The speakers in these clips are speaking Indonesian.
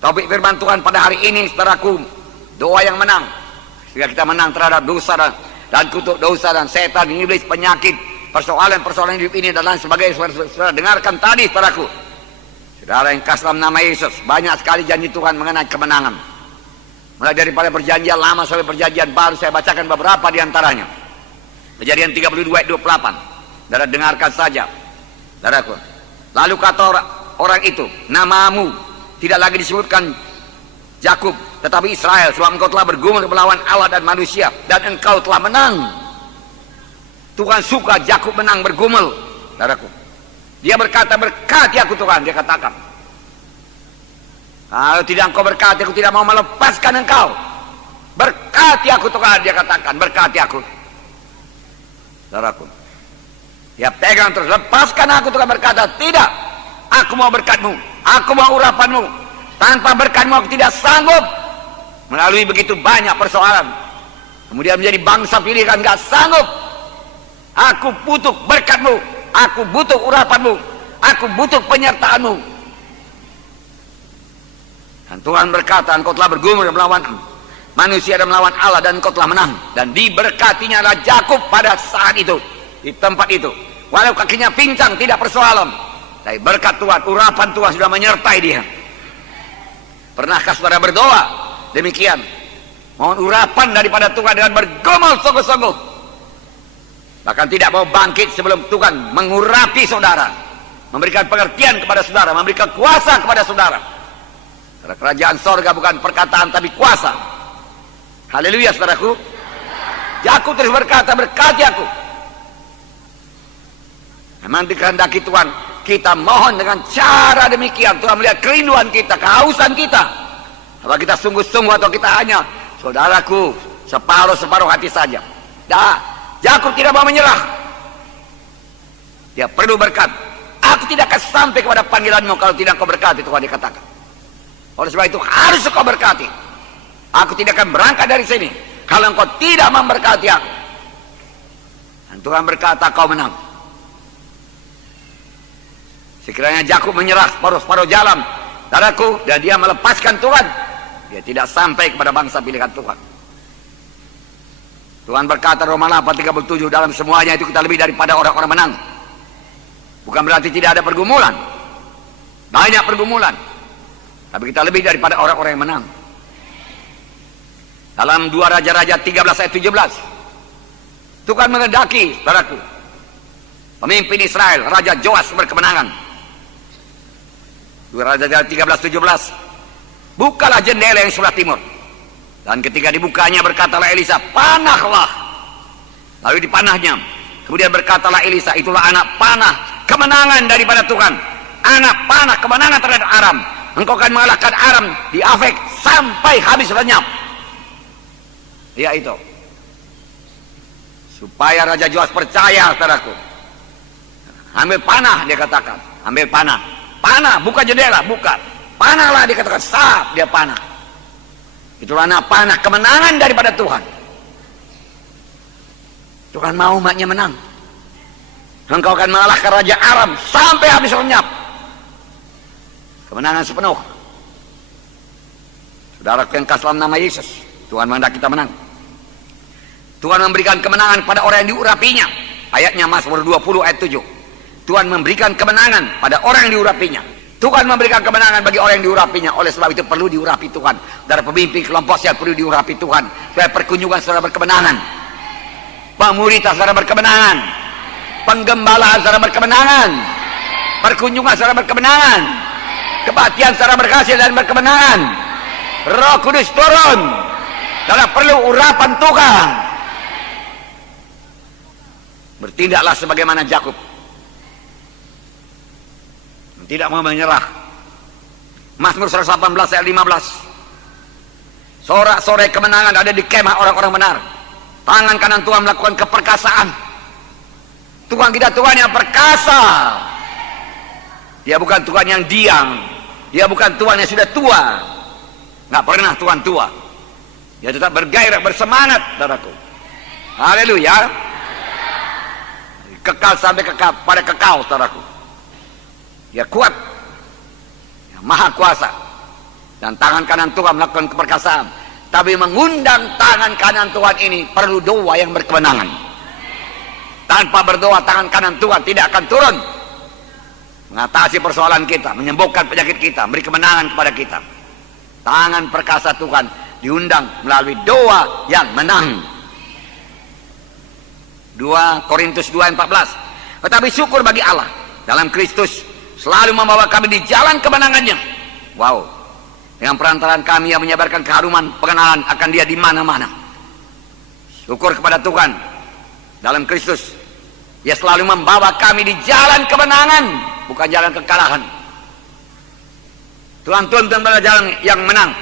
Topik firman Tuhan pada hari ini, saudaraku, doa yang menang. Sehingga kita menang terhadap dosa dan kutuk dosa dan setan, iblis, penyakit, persoalan-persoalan hidup ini dan lain sebagainya. Saudara dengarkan tadi, saudaraku. Saudara yang kasih dalam nama Yesus, banyak sekali janji Tuhan mengenai kemenangan. Mulai daripada perjanjian lama sampai perjanjian baru, saya bacakan beberapa di antaranya. Kejadian 32 ayat 28. Saudara dengarkan saja, saudaraku. Lalu kata orang itu, namamu tidak lagi disebutkan Yakub, tetapi Israel, sebab engkau telah bergumul melawan Allah dan manusia, dan engkau telah menang. Tuhan suka Yakub menang bergumul, saudaraku. Dia berkata, berkati aku Tuhan, dia katakan. Kalau tidak engkau berkati, aku tidak mau melepaskan engkau. Berkati aku Tuhan, dia katakan, berkati aku. Saudaraku, dia pegang terus, lepaskan aku Tuhan, berkata, tidak, aku mau berkatmu, aku mau urapanmu. Tanpa berkatmu aku tidak sanggup melalui begitu banyak persoalan. Kemudian menjadi bangsa pilihan, gak sanggup. Aku butuh berkatmu, aku butuh urapanmu, aku butuh penyertaanmu. Dan Tuhan berkata, engkau telah bergumul melawan manusia dan melawan Allah, dan engkau telah menang. Dan diberkatinya adalah Yakub pada saat itu, di tempat itu. Walau kakinya pincang, tidak persoalan, tapi berkat Tuhan, urapan Tuhan sudah menyertai dia. Pernahkah saudara berdoa demikian? Mohon urapan daripada Tuhan dengan bergumul sungguh-sungguh. Bahkan tidak mau bangkit sebelum Tuhan mengurapi saudara, memberikan pengertian kepada saudara, memberikan kuasa kepada saudara. Karena kerajaan sorga bukan perkataan tapi kuasa. Haleluya, saudaraku. Yakub terus berkata, berkati aku. Memang dikehendaki Tuhan, kita mohon dengan cara demikian. Tuhan melihat kerinduan kita, kehausan kita. Apa kita sungguh-sungguh atau kita hanya, saudaraku, separuh-separuh hati saja. Yakub tidak mau menyerah. Dia perlu berkat. Aku tidak akan sampai kepada panggilanmu kalau tidak kau berkati, Tuhan dikatakan. Oleh sebab itu harus kau berkati. Aku tidak akan berangkat dari sini kalau engkau tidak memberkati aku. Dan Tuhan berkata, kau menang. Sekiranya Yakub menyerah separuh-separuh jalan, saudaraku, dan dia melepaskan Tuhan, dia tidak sampai kepada bangsa pilihan Tuhan. Tuhan berkata Roma 8:37, dalam semuanya itu kita lebih daripada orang-orang menang. Bukan berarti tidak ada pergumulan, banyak pergumulan, tapi kita lebih daripada orang-orang yang menang. Dalam 2 Raja-Raja 13 ayat 17, Tuhan menghendaki, saudaraku, pemimpin Israel, Raja Joas berkemenangan. 2 Raja-Raja 13:17, bukalah jendela yang sebelah timur. Dan ketika dibukanya berkatalah Elisa, panahlah. Lalu dipanahnya. Kemudian berkatalah Elisa, itulah anak panah kemenangan daripada Tuhan. Anak panah kemenangan terhadap Aram. Engkau akan mengalahkan Aram di Afek sampai habis lenyap. Ya itu. Supaya Raja Joas percaya, saudaraku. Ambil panah, dia katakan. Ambil panah. Panah, bukan jendela, bukan. Panahlah, dia katakan. Sap, dia panah. Itulah anak panah kemenangan daripada Tuhan. Tuhan mau umatnya menang. Engkau akan mengalahkan Raja Aram sampai habis lenyap. Kemenangan sepenuh. Saudara yang kasih dalam nama Yesus, Tuhan menghendaki kita menang. Tuhan memberikan kemenangan pada orang yang diurapinya. Ayatnya Mazmur 20 ayat 7. Tuhan memberikan kemenangan pada orang yang diurapinya. Tuhan memberikan kemenangan bagi orang yang diurapinya. Oleh sebab itu perlu diurapi Tuhan. Dari pemimpin kelompok saya perlu diurapi Tuhan. Supaya perkunjungan saudara berkemenangan. Pemuritan saudara berkemenangan. Penggembala saudara berkemenangan. Perkunjungan saudara berkemenangan. Kebaktian saudara berhasil dan berkemenangan. Roh Kudus turun. Saudara perlu urapan Tuhan. Bertindaklah sebagaimana Yakub. Tidak mau menyerah. Mazmur 118 ayat 15. Sorak-sorai kemenangan ada di kemah orang-orang benar. Tangan kanan Tuhan melakukan keperkasaan. Tuhan kita Tuhan yang perkasa. Dia bukan Tuhan yang diam. Dia bukan Tuhan yang sudah tua. Nggak pernah Tuhan tua. Dia tetap bergairah, bersemangat, saudaraku. Haleluya. Kekal sampai kekal, pada kekal, saudaraku. Dia kuat, dia maha kuasa. Dan tangan kanan Tuhan melakukan keperkasaan. Tapi mengundang tangan kanan Tuhan ini perlu doa yang berkemenangan. Tanpa berdoa tangan kanan Tuhan tidak akan turun mengatasi persoalan kita, menyembuhkan penyakit kita, memberi kemenangan kepada kita. Tangan perkasa Tuhan diundang melalui doa yang menang. 2 Korintus 2:14. Tetapi syukur bagi Allah dalam Kristus selalu membawa kami di jalan kemenangannya. Wow. Dengan perantaraan kami yang menyebarkan keharuman pengenalan akan Dia di mana-mana. Syukur kepada Tuhan dalam Kristus. Dia selalu membawa kami di jalan kemenangan, bukan jalan kekalahan. Tuhan tuntun pada jalan yang menang.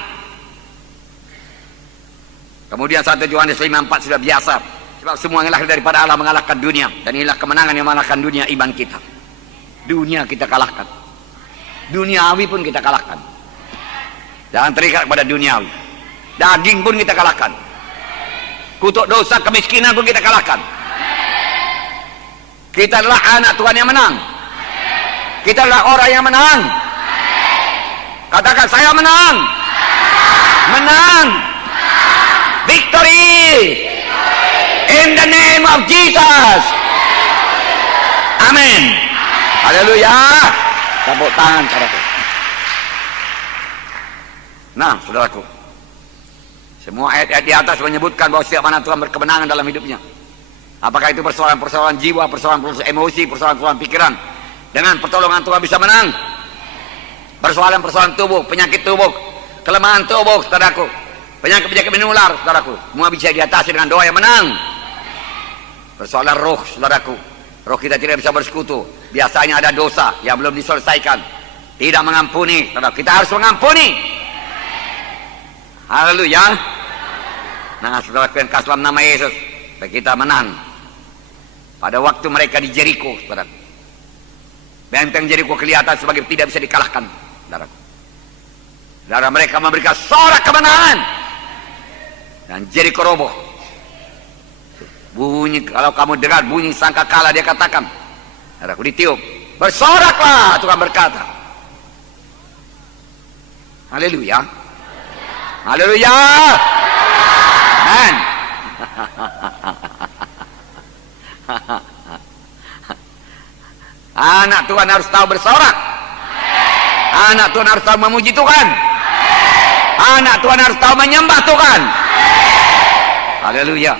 Kemudian 1 Yohanes 5:4 sudah biasa. Sebab semua yang lahir daripada Allah mengalahkan dunia. Dan inilah kemenangan yang mengalahkan dunia, iman kita. Dunia kita kalahkan. Duniawi pun kita kalahkan. Jangan terikat kepada duniawi. Daging pun kita kalahkan. Kutuk dosa, kemiskinan pun kita kalahkan. Kita adalah anak Tuhan yang menang. Kita adalah orang yang menang. Katakan, saya menang. Menang. Victory. In the name of Jesus. Amin. Haleluya. Tepuk tangan saudaraku. Nah, saudaraku, semua ayat-ayat di atas menyebutkan bahwa setiap mana Tuhan berkemenangan dalam hidupnya. Apakah itu persoalan-persoalan jiwa, persoalan-persoalan emosi, persoalan-persoalan pikiran. Dengan pertolongan Tuhan bisa menang. Persoalan-persoalan tubuh, penyakit tubuh, kelemahan tubuh, saudaraku, penyakit-penyakit menular, saudaraku, semua bisa diatasi dengan doa yang menang. Persoalan roh, saudaraku, roh kita tidak bisa bersekutu. Biasanya ada dosa yang belum diselesaikan, tidak mengampuni, saudaraku. Kita harus mengampuni. Haleluya. Nah, saudaraku yang kasih dalam nama Yesus, kita menang. Pada waktu mereka di Jericho, saudaraku, benteng Jericho kelihatan sebagai tidak bisa dikalahkan, saudaraku. Saudara, mereka memberikan sorak kemenangan dan Jericho roboh. Bunyi, kalau kamu dengar bunyi sangkakala, dia katakan, saudaraku, ditiup, bersoraklah, Tuhan berkata. Haleluya. Haleluya. Amen. Anak Tuhan harus tahu bersorak. Anak Tuhan harus tahu memuji Tuhan. Anak Tuhan harus tahu menyembah Tuhan. Haleluya.